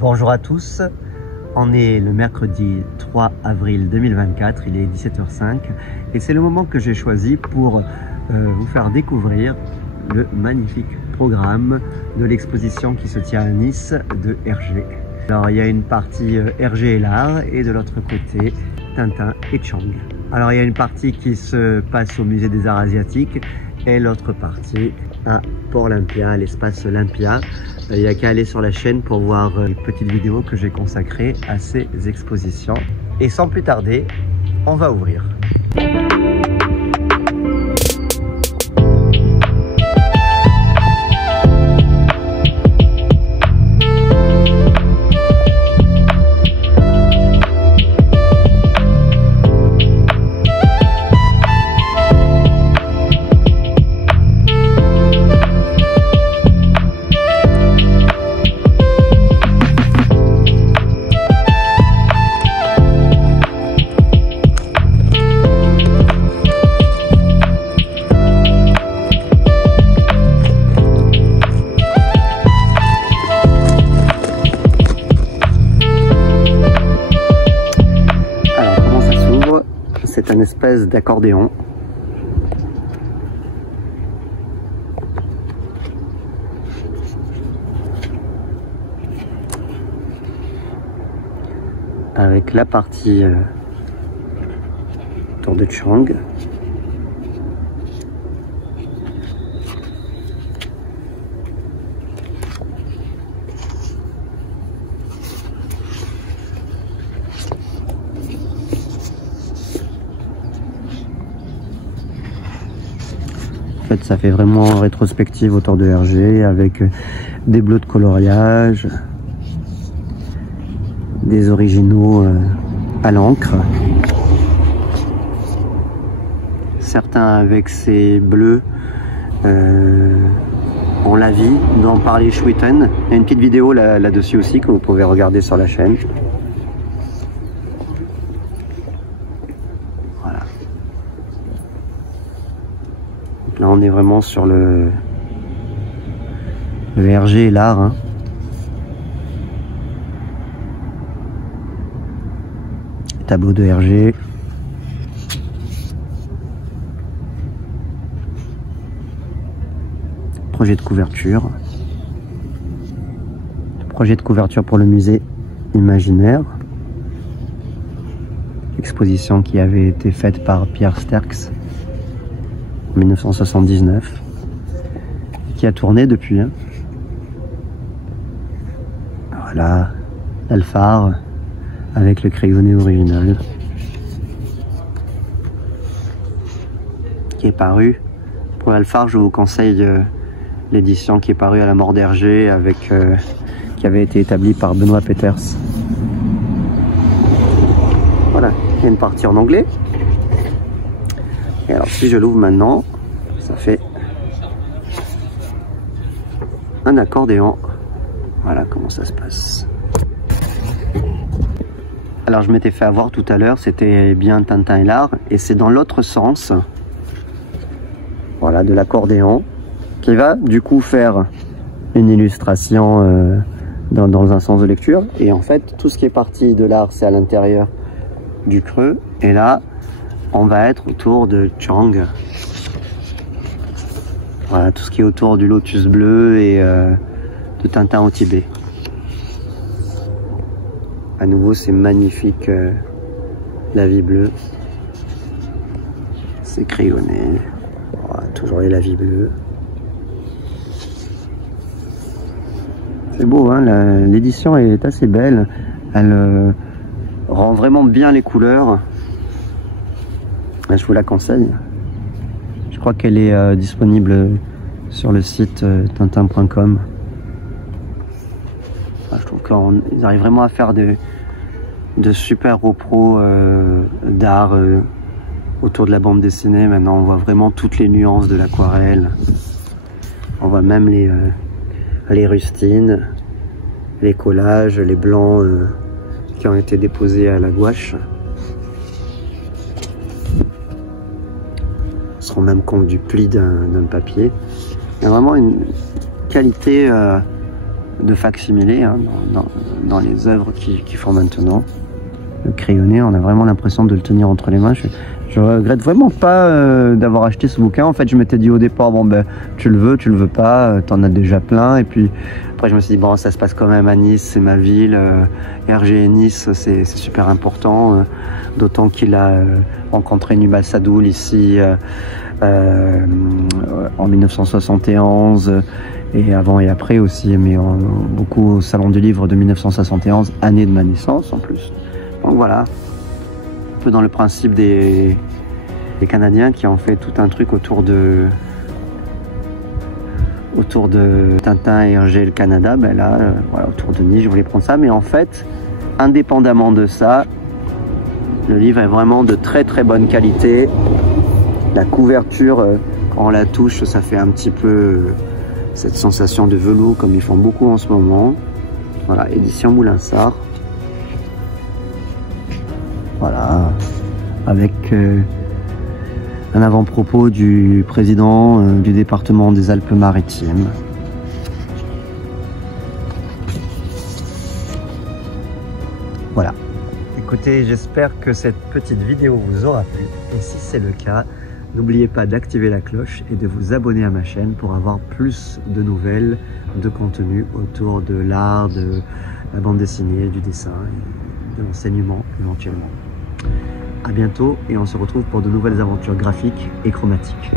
Bonjour à tous, on est le mercredi 3 avril 2024, il est 17h05 et c'est le moment que j'ai choisi pour vous faire découvrir le magnifique programme de l'exposition qui se tient à Nice de Hergé. Alors il y a une partie Hergé et l'art et de l'autre côté Tintin et Chang. Alors il y a une partie qui se passe au musée des arts asiatiques et l'autre partie à Port-Olympia, l'espace Olympia. Il n'y a qu'à aller sur la chaîne pour voir une petite vidéo que j'ai consacrée à ces expositions. Et sans plus tarder, on va ouvrir. C'est une espèce d'accordéon. Avec la partie autour de Chang. En fait, ça fait vraiment rétrospective autour de Hergé avec des bleus de coloriage, des originaux à l'encre, certains avec ces bleus en la vie, dont parlait Schwitten. Il y a une petite vidéo là-dessus aussi que vous pouvez regarder sur la chaîne. Là, on est vraiment sur le Hergé et l'art. Hein. Tableau de Hergé. Projet de couverture. Projet de couverture pour le musée imaginaire. Exposition qui avait été faite par Pierre Sterckx. 1979, qui a tourné depuis. Hein. Voilà, Alphard avec le crayonné original qui est paru. Pour Alphard, je vous conseille l'édition qui est parue à la mort d'Hergé avec qui avait été établie par Benoît Peters. Voilà, il y a une partie en anglais. Et alors si je l'ouvre maintenant, ça fait un accordéon. Voilà comment ça se passe. Alors je m'étais fait avoir tout à l'heure, c'était bien Tintin et l'art, et c'est dans l'autre sens, voilà, de l'accordéon, qui va du coup faire une illustration dans un sens de lecture. Et en fait, tout ce qui est parti de l'art, c'est à l'intérieur du creux, et là, on va être autour de Chang. Voilà, tout ce qui est autour du lotus bleu et de Tintin au Tibet. À nouveau, c'est magnifique, la vie bleue. C'est crayonné. Voilà, toujours la vie bleue. C'est beau, hein, l'édition est assez belle. Elle rend vraiment bien les couleurs. Je vous la conseille. Je crois qu'elle est disponible sur le site tintin.com. Je trouve qu'ils arrivent vraiment à faire de super repros d'art autour de la bande dessinée. Maintenant, on voit vraiment toutes les nuances de l'aquarelle. On voit même les rustines, les collages, les blancs qui ont été déposés à la gouache. Se rend même compte du pli d'un papier. Il y a vraiment une qualité de fac-similé hein, dans les œuvres qui font maintenant. Le crayonné, on a vraiment l'impression de le tenir entre les mains. Je regrette vraiment pas d'avoir acheté ce bouquin. En fait, je m'étais dit au départ, bon ben, tu le veux pas, t'en as déjà plein. Et puis après, je me suis dit, bon, ça se passe quand même à Nice, c'est ma ville. Hergé et Nice, c'est super important. D'autant qu'il a rencontré Nubal Sadoul ici en 1971. Et avant et après aussi, mais beaucoup au Salon du Livre de 1971, année de ma naissance en plus. Donc voilà, un peu dans le principe des Canadiens qui ont fait tout un truc autour de Tintin et Hergé le Canada. Ben là, voilà, autour de Nice, je voulais prendre ça. Mais en fait, indépendamment de ça, le livre est vraiment de très très bonne qualité. La couverture, quand on la touche, ça fait un petit peu cette sensation de velours comme ils font beaucoup en ce moment. Voilà, édition Moulinsart. Voilà, avec un avant-propos du président du département des Alpes-Maritimes. Voilà. Écoutez, j'espère que cette petite vidéo vous aura plu. Et si c'est le cas, n'oubliez pas d'activer la cloche et de vous abonner à ma chaîne pour avoir plus de nouvelles, de contenu autour de l'art, de la bande dessinée, du dessin et de l'enseignement éventuellement. À bientôt et on se retrouve pour de nouvelles aventures graphiques et chromatiques.